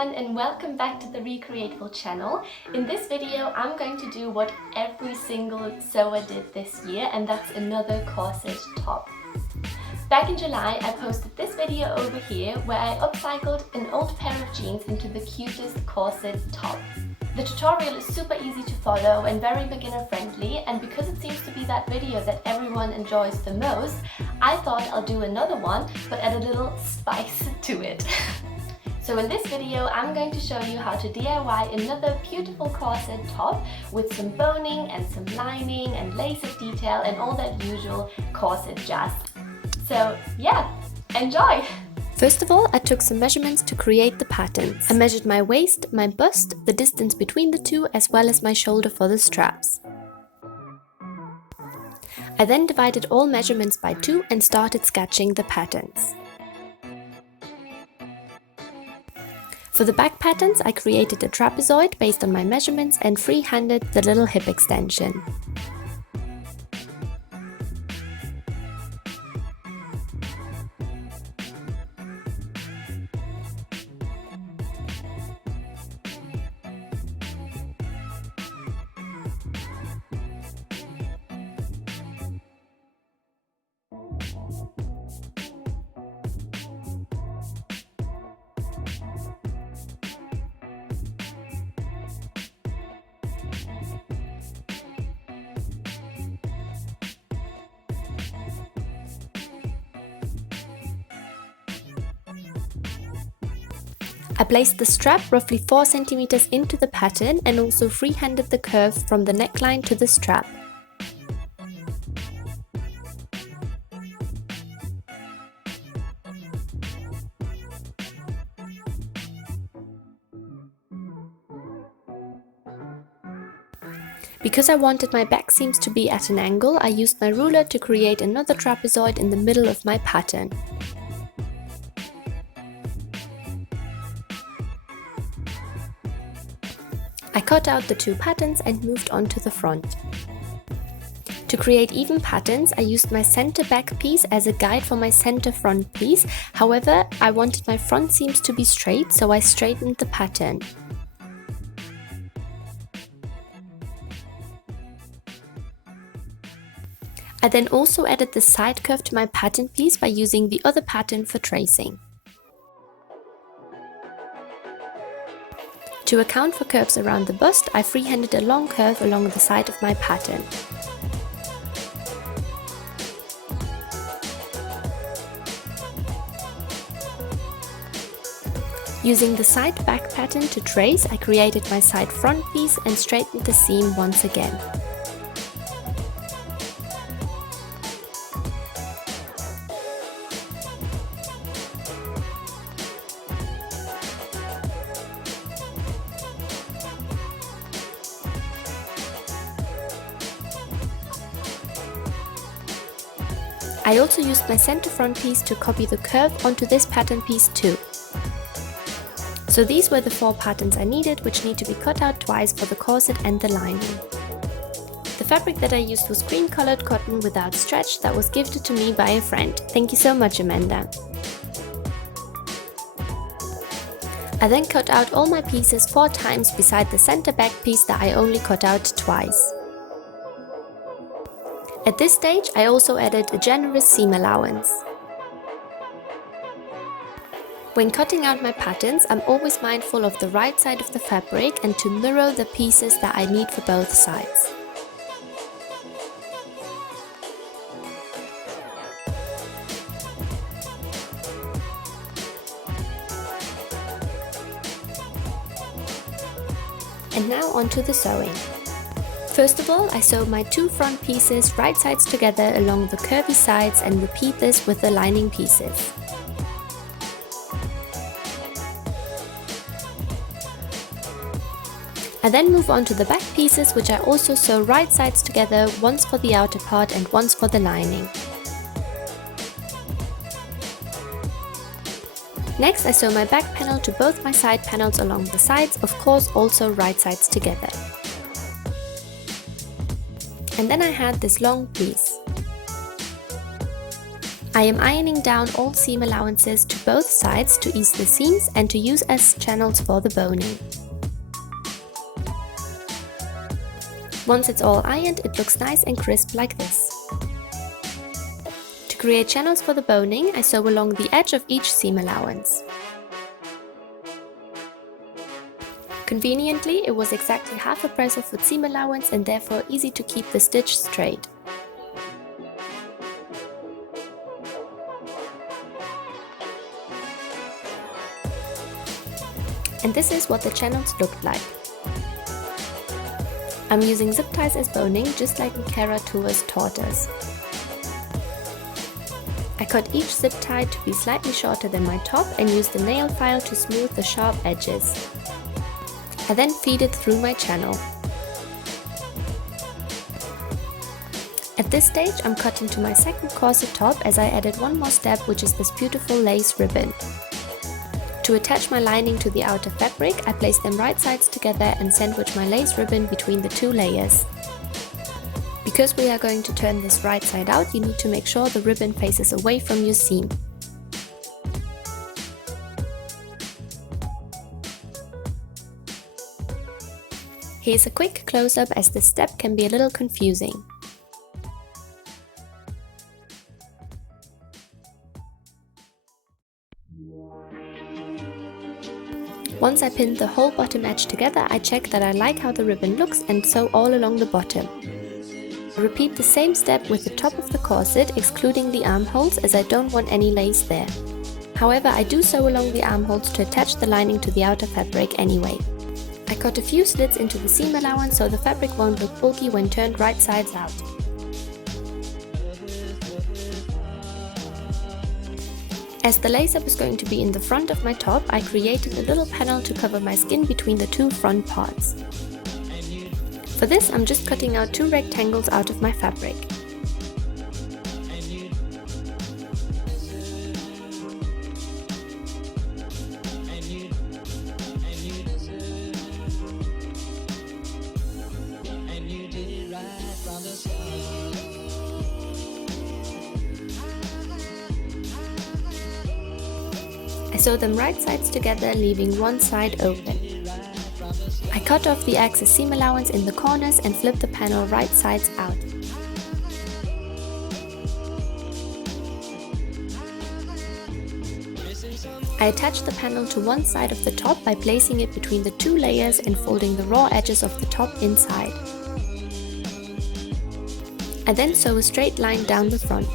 everyone, and welcome back to the Recreatable channel. In this video I'm going to do what every single sewer did this year, and that's another corset top. Back in July I posted this video over here where I upcycled an old pair of jeans into the cutest corset top. The tutorial is super easy to follow and very beginner friendly, and because it seems to be that video that everyone enjoys the most, I thought I'll do another one but add a little spice to it. So in this video I'm going to show you how to DIY another beautiful corset top with some boning and some lining and lace detail and all that usual corset jazz. So yeah, enjoy! First of all, I took some measurements to create the patterns. I measured my waist, my bust, the distance between the two, as well as my shoulder for the straps. I then divided all measurements by 2 and started sketching the patterns. For the back patterns, I created a trapezoid based on my measurements and free-handed the little hip extension. I placed the strap roughly 4 cm into the pattern and also free-handed the curve from the neckline to the strap. Because I wanted my back seams to be at an angle, I used my ruler to create another trapezoid in the middle of my pattern. I cut out the 2 patterns and moved on to the front. To create even patterns, I used my center back piece as a guide for my center front piece. However, I wanted my front seams to be straight, so I straightened the pattern. I then also added the side curve to my pattern piece by using the other pattern for tracing. To account for curves around the bust, I free-handed a long curve along the side of my pattern. Using the side back pattern to trace, I created my side front piece and straightened the seam once again. I also used my center front piece to copy the curve onto this pattern piece too. So these were the 4 patterns I needed, which need to be cut out twice for the corset and the lining. The fabric that I used was green colored cotton without stretch that was gifted to me by a friend. Thank you so much, Amanda. I then cut out all my pieces 4 times beside the center back piece that I only cut out twice. At this stage, I also added a generous seam allowance. When cutting out my patterns, I'm always mindful of the right side of the fabric and to mirror the pieces that I need for both sides. And now onto the sewing. First of all, I sew my 2 front pieces right sides together along the curvy sides and repeat this with the lining pieces. I then move on to the back pieces, which I also sew right sides together, once for the outer part and once for the lining. Next, I sew my back panel to both my side panels along the sides, of course also right sides together. And then I had this long piece. I am ironing down all seam allowances to both sides to ease the seams and to use as channels for the boning. Once it's all ironed, it looks nice and crisp like this. To create channels for the boning, I sew along the edge of each seam allowance. Conveniently, it was exactly half a press of foot seam allowance and therefore easy to keep the stitch straight. And this is what the channels looked like. I'm using zip ties as boning, just like Cara Tours taught us. I cut each zip tie to be slightly shorter than my top and used the nail file to smooth the sharp edges. I then feed it through my channel. At this stage, I'm cutting to my second corset top as I added one more step, which is this beautiful lace ribbon. To attach my lining to the outer fabric, I place them right sides together and sandwich my lace ribbon between the two layers. Because we are going to turn this right side out, you need to make sure the ribbon faces away from your seam. Here's a quick close-up as this step can be a little confusing. Once I pinned the whole bottom edge together, I check that I like how the ribbon looks and sew all along the bottom. Repeat the same step with the top of the corset, excluding the armholes as I don't want any lace there. However, I do sew along the armholes to attach the lining to the outer fabric anyway. I cut a few slits into the seam allowance so the fabric won't look bulky when turned right sides out. As the lace-up is going to be in the front of my top, I created a little panel to cover my skin between the two front parts. For this, I'm just cutting out 2 rectangles out of my fabric. I sew them right sides together, leaving one side open. I cut off the excess seam allowance in the corners and flip the panel right sides out. I attach the panel to one side of the top by placing it between the 2 layers and folding the raw edges of the top inside. I then sew a straight line down the front.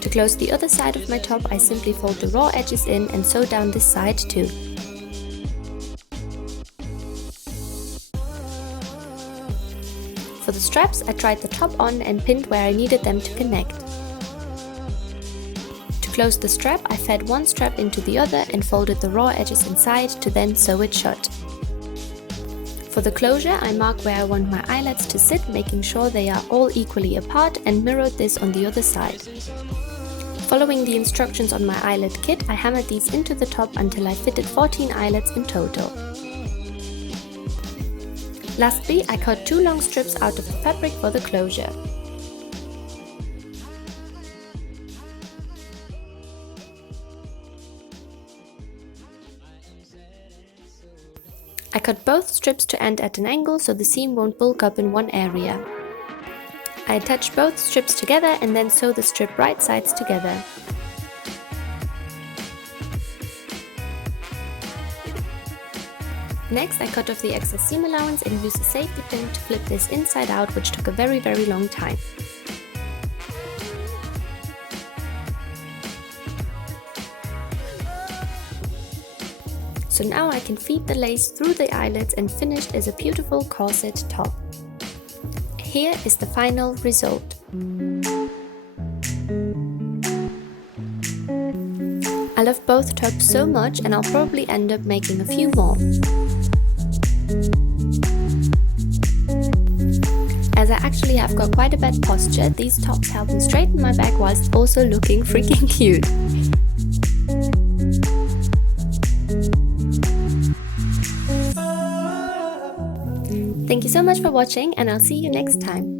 To close the other side of my top, I simply fold the raw edges in and sew down this side too. For the straps, I tried the top on and pinned where I needed them to connect. To close the strap, I fed one strap into the other and folded the raw edges inside to then sew it shut. For the closure, I mark where I want my eyelets to sit, making sure they are all equally apart, and mirrored this on the other side. Following the instructions on my eyelet kit, I hammered these into the top until I fitted 14 eyelets in total. Lastly, I cut 2 long strips out of the fabric for the closure. I cut both strips to end at an angle so the seam won't bulk up in one area. I attach both strips together and then sew the strip right sides together. Next, I cut off the excess seam allowance and used a safety pin to flip this inside out, which took a very long time. So now I can feed the lace through the eyelets and finished is a beautiful corset top. Here is the final result. I love both tops so much and I'll probably end up making a few more. As I actually have got quite a bad posture, these tops help me straighten my back whilst also looking freaking cute. Thank you so much for watching and I'll see you next time.